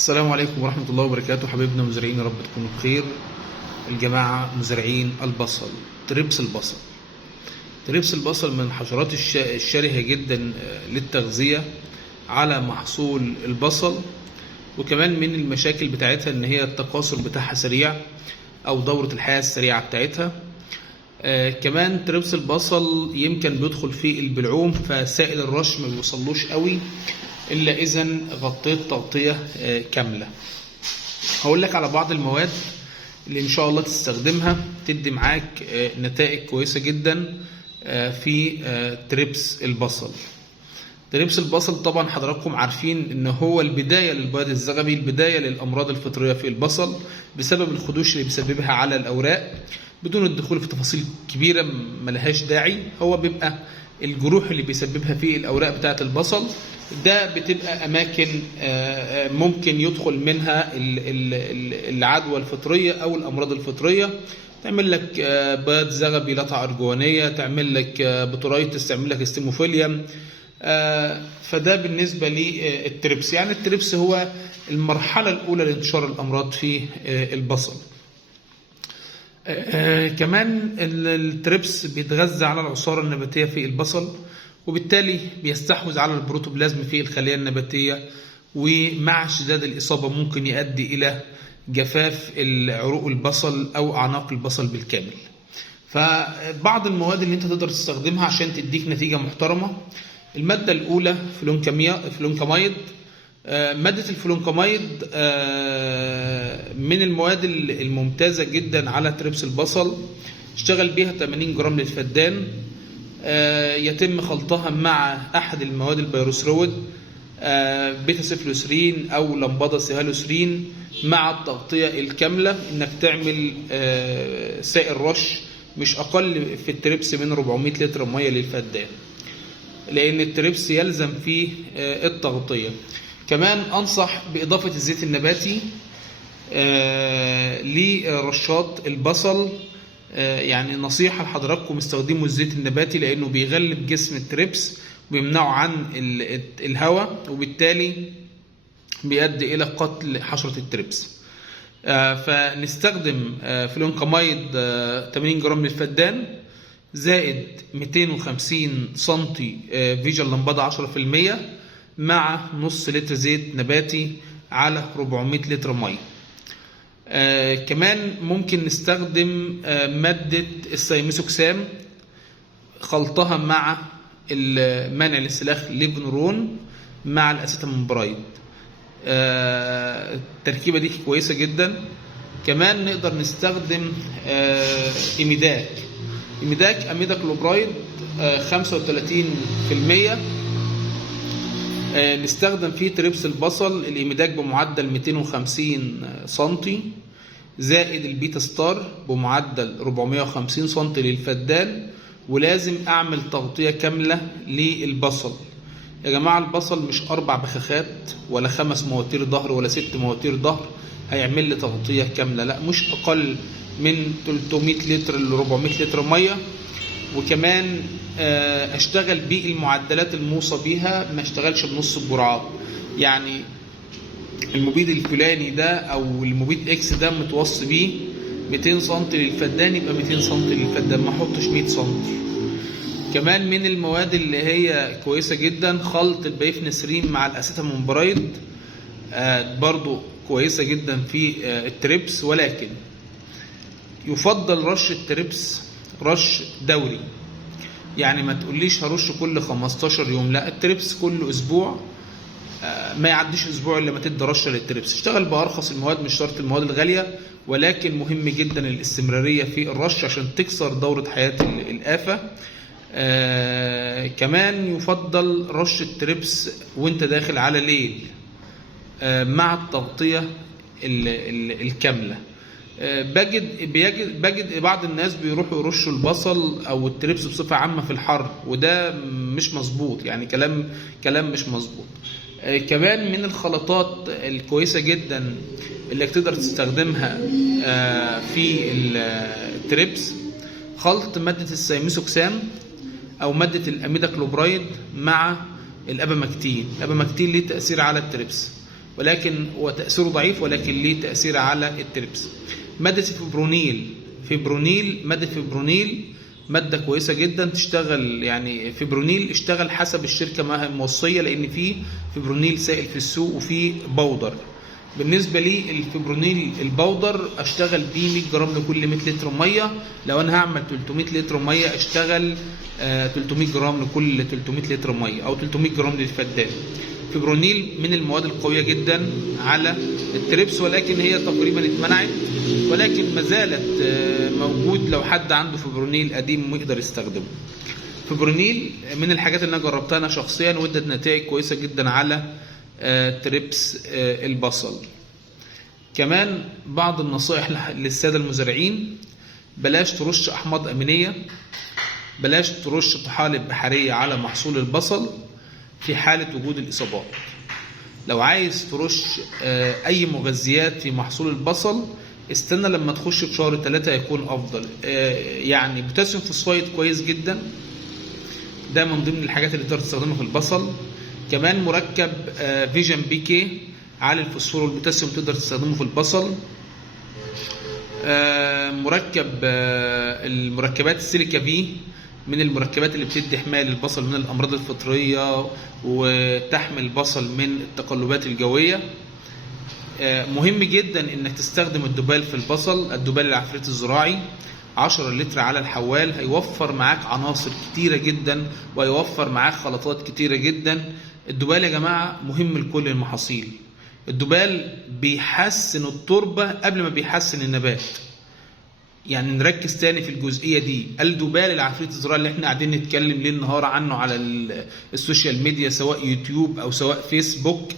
السلام عليكم ورحمة الله وبركاته. حبايبنا مزارعين، يا رب تكونوا بخير. الجماعة مزارعين البصل، تربس البصل. تربس البصل من الحشرات الشرهة جدا للتغذية على محصول البصل، وكمان من المشاكل بتاعتها ان هي التكاثر بتاعها سريع او دورة الحياة السريعة بتاعتها. كمان تربس البصل يمكن بيدخل في البلعوم، فسائل الرش ما بيوصلوش قوي الا اذا غطيت تغطية كاملة. هقول لك على بعض المواد اللي ان شاء الله تستخدمها تدي معاك نتائج كويسة جدا في تربس البصل. تربس البصل طبعا حضراتكم عارفين ان هو البداية للبياض الزغبي، البداية للامراض الفطرية في البصل بسبب الخدوش اللي بيسببها على الاوراق. بدون الدخول في تفاصيل كبيرة ملهاش داعي، هو بيبقى الجروح اللي بيسببها في الاوراق بتاعة البصل ده بتبقى اماكن ممكن يدخل منها العدوى الفطرية او الامراض الفطرية. تعمل لك بياض زغبي، لطعة ارجوانية، تعمل لك بطريتس، تعمل لك استيموفيليا. فده بالنسبة للتربس. يعني التربس هو المرحلة الأولى لانتشار الأمراض في البصل. كمان التربس بيتغذى على العصارة النباتية في البصل، وبالتالي بيستحوذ على البروتوبلازم في الخلية النباتية، ومع اشتداد الإصابة ممكن يؤدي إلى جفاف عروق البصل أو أعناق البصل بالكامل. فبعض المواد اللي انت تقدر تستخدمها عشان تديك نتيجة محترمة: المادة الأولى فلونكاميد. مادة الفلونكاميد من المواد الممتازة جدا على تربس البصل. اشتغل بيها 80 جرام للفدان. يتم خلطها مع أحد المواد البيروسرويد، بيتا سيفلوسرين أو لمبادة سيهالوسرين، مع التغطية الكاملة. إنك تعمل سائل رش مش أقل في التربس من 400 لتر مية للفدان، لأن التربس يلزم فيه التغطية. كمان أنصح بإضافة الزيت النباتي لرشات البصل. يعني نصيحة لحضراتكم استخدموا الزيت النباتي، لأنه بيغلب جسم التربس وبيمنعه عن الهواء، وبالتالي بيؤدي إلى قتل حشرة التربس. فنستخدم فلونكاميد 80 جرام للفدان، زائد 250 سنتي فيجن لمبادة 10%، مع نص لتر زيت نباتي على 400 لتر مية. كمان ممكن نستخدم مادة السايميثوكسام، خلطها مع منع الانسلاخ ليفنورون مع الاسيتاميبرايد. التركيبة دي كويسة جدا. كمان نقدر نستخدم إيميداك أميداكلوبرايد 35%. نستخدم فيه تربس البصل الإيميداك بمعدل 250 سنتي، زائد البيتا ستار بمعدل 450 سنتي للفدان. ولازم أعمل تغطية كاملة للبصل. يا جماعة البصل مش 4 بخاخات ولا 5 مواتير ظهر ولا 6 مواتير ظهر هيعمل لي تغطية كاملة، لا، مش أقل من 300 لتر ل 400 لتر مية. وكمان اشتغل بالمعدلات الموصى بيها، ما اشتغلش بنص الجرعات. يعني المبيد الفلاني ده او المبيد اكس ده متوصي بيه 200 سم للفدان، يبقى 200 سم للفدان، ما احطش 100 سم. كمان من المواد اللي هي كويسة جدا خلط البيفنسرين مع الاسيتاميبرايد، برضو كويسة جدا في التربس، ولكن يفضل رش التربس رش دوري. يعني ما تقوليش هرش كل 15 يوم، لا، التربس كل اسبوع، ما يعديش اسبوع الا ما تدي رشه للتربس. اشتغل بارخص المواد، مش شرط المواد الغاليه، ولكن مهم جدا الاستمراريه في الرش عشان تكسر دوره حياه الافه. كمان يفضل رش التربس وانت داخل على ليل مع التغطيه الكامله. بجد بعض الناس بيروحوا يرشوا البصل او التربس بصفه عامه في الحر، وده مش مظبوط، يعني كلام مش مظبوط. كمان من الخلطات الكويسه جدا اللي تقدر تستخدمها في التربس خلط ماده السايميثوكسام او ماده الاميداكلوبرايد مع الابامكتين. الابامكتين ليه تاثير على التربس. ولكن هو تأثيره ضعيف، ولكن ليه تأثير على التربس. مادة الفبرونيل، مادة فبرونيل مادة كويسة جدا تشتغل، يعني فبرونيل اشتغل حسب الشركة ما هي موصية، لأن في فبرونيل سائل في السوق وفي بودر. بالنسبة لي الفبرونيل البودر اشتغل بيه 100 جرام لكل 100 لتر مية. لو انا هعمل 300 لتر مية اشتغل 300 جرام لكل 300 لتر مية او 300 جرام للفدان. فبرونيل من المواد القوية جدا على التربس، ولكن هي تقريبا اتمنعت، ولكن ما زالت موجود لو حد عنده فبرونيل قديم يقدر يستخدمه. فبرونيل من الحاجات اللي انا جربتها انا شخصيا وادت نتائج كويسة جدا على تربس البصل. كمان بعض النصائح للسادة المزارعين: بلاش ترش أحماض أمينية، بلاش ترش طحالب بحرية على محصول البصل في حالة وجود الإصابات. لو عايز ترش أي مغذيات في محصول البصل استنى لما تخش في شهر 3 يكون أفضل. يعني بوتاسيوم فوسفايد كويس جدا، ده من ضمن الحاجات اللي تقدر تستخدمها في البصل. كمان مركب فيجن بي كي عالي الفوسفور والبوتاسيوم تقدر تستخدمه في البصل. مركب المركبات السيليكا في من المركبات اللي بتدي حماية للبصل من الأمراض الفطرية وتحمي البصل من التقلبات الجوية. مهم جدا انك تستخدم الدبال في البصل، الدبال العفريت الزراعي 10 لتر على الحوال، هيوفر معاك عناصر كتيرة جدا ويوفر معاك خلطات كتيرة جدا. الدبال يا جماعة مهم لكل المحاصيل. الدبال بيحسن التربة قبل ما بيحسن النبات. يعني نركز تاني في الجزئية دي، الدبال العفريت الزراعي اللي احنا قاعدين نتكلم ليل نهار عنه على السوشيال ميديا سواء يوتيوب او سواء فيسبوك،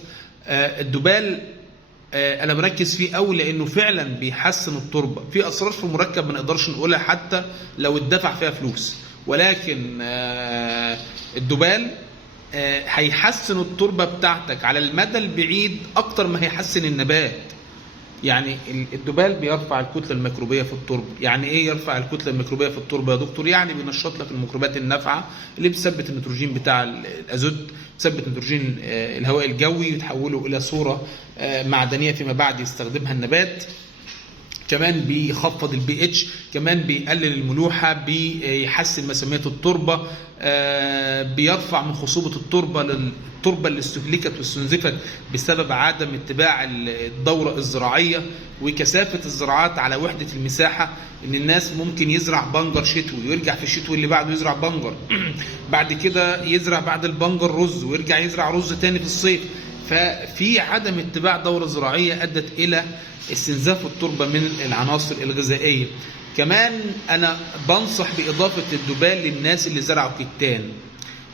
الدبال انا مركز فيه قوي لانه فعلا بيحسن التربه. في اسرار في المركب ما نقدرش نقولها حتى لو اتدفع فيها فلوس، ولكن الدبال هيحسن التربه بتاعتك على المدى البعيد اكتر ما هيحسن النبات. يعني الدبال بيرفع الكتله الميكروبيه في التربه. يعني ايه يرفع الكتله الميكروبيه في التربه يا دكتور؟ يعني بينشط لك الميكروبات النافعه اللي بتثبت النيتروجين بتاع الازوت، بتثبت نيتروجين الهواء الجوي وتحوله الى صوره معدنيه فيما بعد يستخدمها النبات. كمان بيخفض البي اتش، كمان بيقلل الملوحه، بيحسن مسامات التربه، بيرفع من خصوبه التربه اللي استهلكت واستنزفت بسبب عدم اتباع الدوره الزراعيه وكثافه الزراعات على وحده المساحه. ان الناس ممكن يزرع بنجر شتوي ويرجع في الشتوي اللي بعده يزرع بنجر، بعد كده يزرع بعد البنجر رز ويرجع يزرع رز تاني في الصيف. ففي عدم اتباع دوره زراعيه ادت الى استنزاف التربه من العناصر الغذائيه. كمان انا بنصح باضافه الدبال للناس اللي زرعوا كتان.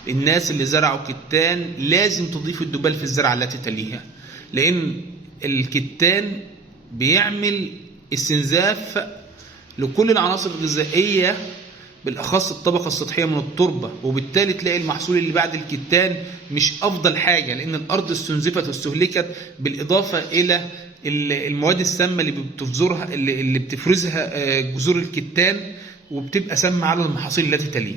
الناس اللي زرعوا كتان لازم تضيف الدبال في الزرعه التي تليها، لان الكتان بيعمل استنزاف لكل العناصر الغذائيه بالاخص الطبقه السطحيه من التربه، وبالتالي تلاقي المحصول اللي بعد الكتان مش افضل حاجه، لان الارض استنزفت واستهلكت بالاضافه الى المواد السامه اللي بتفرزها جذور الكتان، وبتبقى سامه على المحاصيل التي تليه.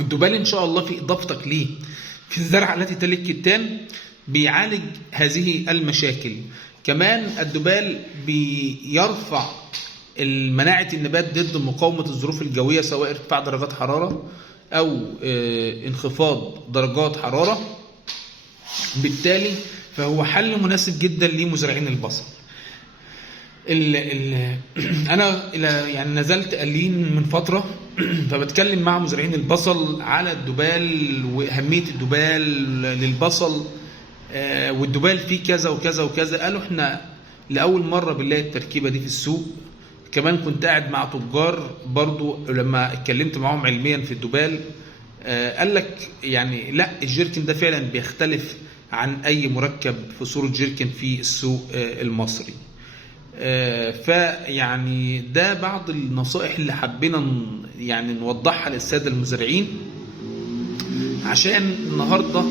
الدبال ان شاء الله في اضافتك ليه في الزرعه التي تلي الكتان بيعالج هذه المشاكل. كمان الدبال بيرفع مناعه النبات ضد مقاومه الظروف الجويه سواء ارتفاع درجات حراره او انخفاض درجات حراره، بالتالي فهو حل مناسب جدا لمزارعين البصل. انا يعني نزلت قليل من فتره فبتكلم مع مزارعين البصل على الدبال واهميه الدبال للبصل، والدبال فيه كذا وكذا وكذا. قالوا احنا لاول مره بنلاقي التركيبه دي في السوق. كمان كنت قاعد مع تجار برضو لما اتكلمت معهم علميا في الدبال، قال لك يعني لا، الجيركن ده فعلا بيختلف عن اي مركب في صورة جيركن في السوق المصري. فيعني ده بعض النصائح اللي حبينا يعني نوضحها للسادة المزارعين، عشان النهاردة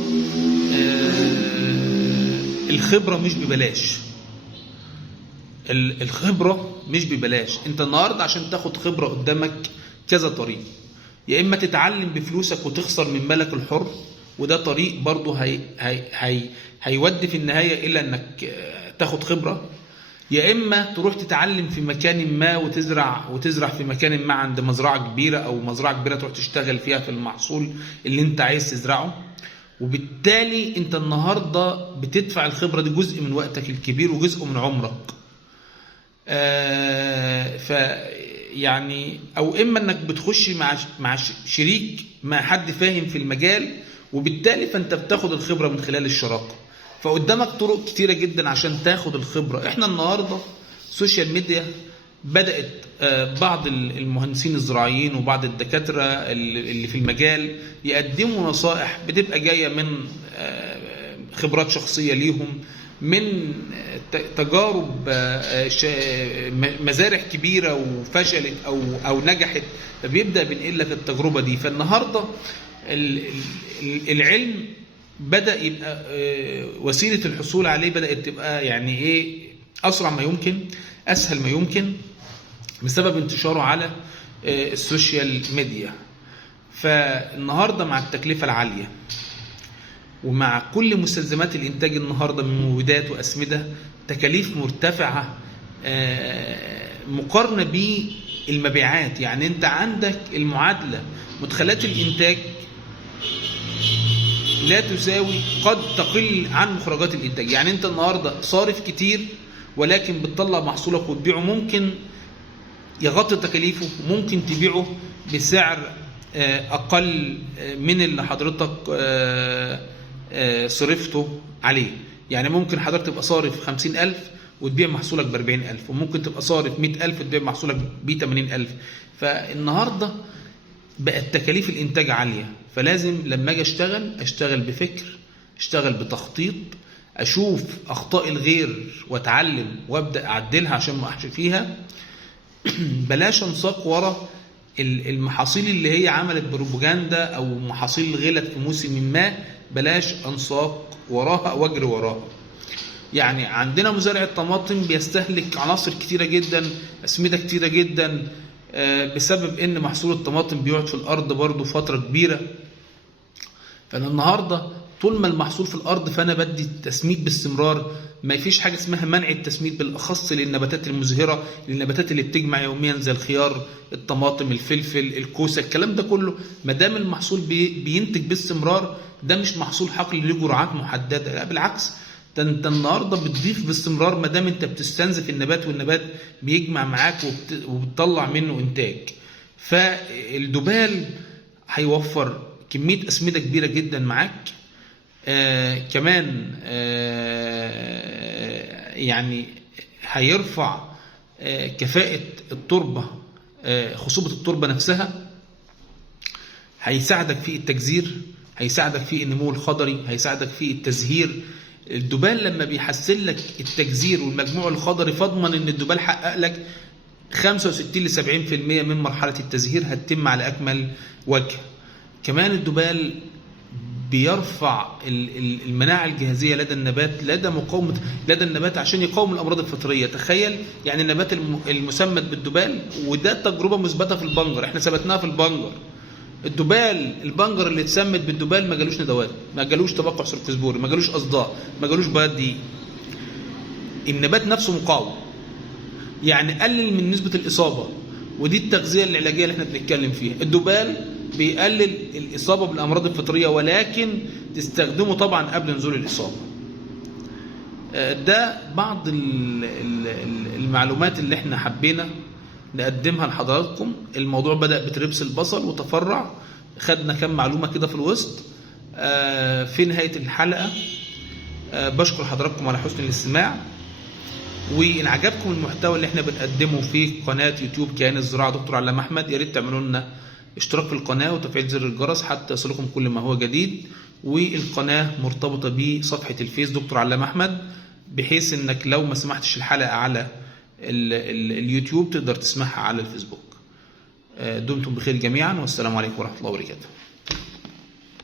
الخبرة مش ببلاش. الخبرة مش ببلاش. انت النهاردة عشان تاخد خبرة قدامك كذا طريق، يا اما تتعلم بفلوسك وتخسر من مالك الحر، وده طريق برضه هيودي في النهاية إلى أنك تاخد خبرة، يا إما تروح تتعلم في مكان ما وتزرع في مكان ما عند مزرعة كبيرة، أو مزرعة كبيرة تروح تشتغل فيها في المحصول اللي أنت عايز تزرعه. وبالتالي أنت النهاردة بتدفع الخبرة دي جزء من وقتك الكبير وجزء من عمرك. يعني او اما انك بتخش مع شريك، مع حد فاهم في المجال، وبالتالي فانت بتاخد الخبره من خلال الشراكه. فقدامك طرق كتيره جدا عشان تاخد الخبره. احنا النهارده السوشيال ميديا بدات بعض المهندسين الزراعيين وبعض الدكاتره اللي في المجال يقدموا نصائح بتبقى جايه من خبرات شخصيه ليهم، من تجارب مزارع كبيرة وفشلت أو نجحت، فبيبدأ بنقل لك التجربة دي. فالنهاردة العلم بدأ يبقى وسيلة الحصول عليه بدأت تبقى يعني إيه أسرع ما يمكن، أسهل ما يمكن، بسبب انتشاره على السوشيال ميديا. فالنهاردة مع التكلفة العالية ومع كل مستلزمات الإنتاج النهاردة من مبيدات وأسمدة، تكاليف مرتفعة مقارنة بالمبيعات. يعني أنت عندك المعادلة، مدخلات الإنتاج لا تساوي، قد تقل عن مخرجات الإنتاج. يعني أنت النهاردة صارف كتير ولكن بتطلع محصولك وتبيعه، ممكن يغطي تكاليفه، ممكن تبيعه بسعر أقل من اللي حضرتك صرفته عليه. يعني ممكن حضرتك تبقى صارف 50,000 وتبيع محصولك ب40,000، وممكن تبقى صارف 100,000 وتبيع محصولك ب80,000. فالنهاردة بقت تكاليف الإنتاج عالية، فلازم لما أجي أشتغل بفكر، أشتغل بتخطيط، أشوف أخطاء الغير وأتعلم وأبدأ أعدلها عشان ما أحش فيها. بلاش انساق ورا المحاصيل اللي هي عملت بروباجندا أو محاصيل غلت في موسم ما، بلاش انساق وراها واجري وراها. يعني عندنا مزارع الطماطم بيستهلك عناصر كتيرة جدا، أسمدة كتيرة جدا، بسبب ان محصول الطماطم بيقعد في الارض برضو فترة كبيرة. فانا النهاردة طول ما المحصول في الارض فانا بدي التسميد باستمرار. ما فيش حاجة اسمها منع التسميد، بالاخص للنباتات المزهرة، للنباتات اللي بتجمع يوميا زي الخيار، الطماطم، الفلفل، الكوسة، الكلام ده كله. ما دام المحصول بينتج باستمرار، ده مش محصول حقل له جرعات محددة، لا بالعكس، انت النهارده بتضيف باستمرار ما دام انت بتستنزف النبات والنبات بيجمع معاك وبتطلع منه انتاج. فالدبال هيوفر كميه اسمده كبيره جدا معاك. كمان يعني هيرفع كفاءه التربه، خصوبه التربه نفسها، هيساعدك في التجذير، هيساعدك في النمو الخضري، هيساعدك في التزهير. الدبال لما بيحسن لك التجذير والمجموع الخضري، فاضمن ان الدبال حقق لك 65 ل 70% من مرحله التزهير هتتم على اكمل وجه. كمان الدبال بيرفع المناعه الجهازيه لدى النبات، لدى النبات عشان يقاوم الامراض الفطريه. تخيل يعني النبات المسمد بالدبال، وده تجربه مثبته في البنجر، احنا ثبتناها في البنجر. البنجر اللي اتسمت بالدبال ما جالوش ندوات، ما جالوش تبقع سيركوسبوري، ما جالوش اصداء، ما جالوش بياض دقيق. النبات نفسه مقاوم، يعني قلل من نسبه الاصابه، ودي التغذيه العلاجيه اللي احنا بنتكلم فيها. الدبال بيقلل الاصابه بالامراض الفطريه، ولكن تستخدمه طبعا قبل نزول الاصابه. ده بعض المعلومات اللي احنا حبينا نقدمها لحضراتكم. الموضوع بدأ بتربس البصل وتفرع، خدنا كم معلومة كده في الوسط. في نهاية الحلقة بشكر حضراتكم على حسن الاستماع، وإن عجبكم المحتوى اللي احنا بنقدمه في قناة يوتيوب كيان الزراعة دكتور علام أحمد، يا ريت تعملوا لنا اشتراك في القناة وتفعيل زر الجرس حتى يصلكم كل ما هو جديد. والقناة مرتبطة بصفحة الفيس دكتور علام أحمد، بحيث انك لو ما سمحتش الحلقة على اليوتيوب تقدر تسمعها على الفيسبوك. دمتم بخير جميعا، والسلام عليكم ورحمة الله وبركاته.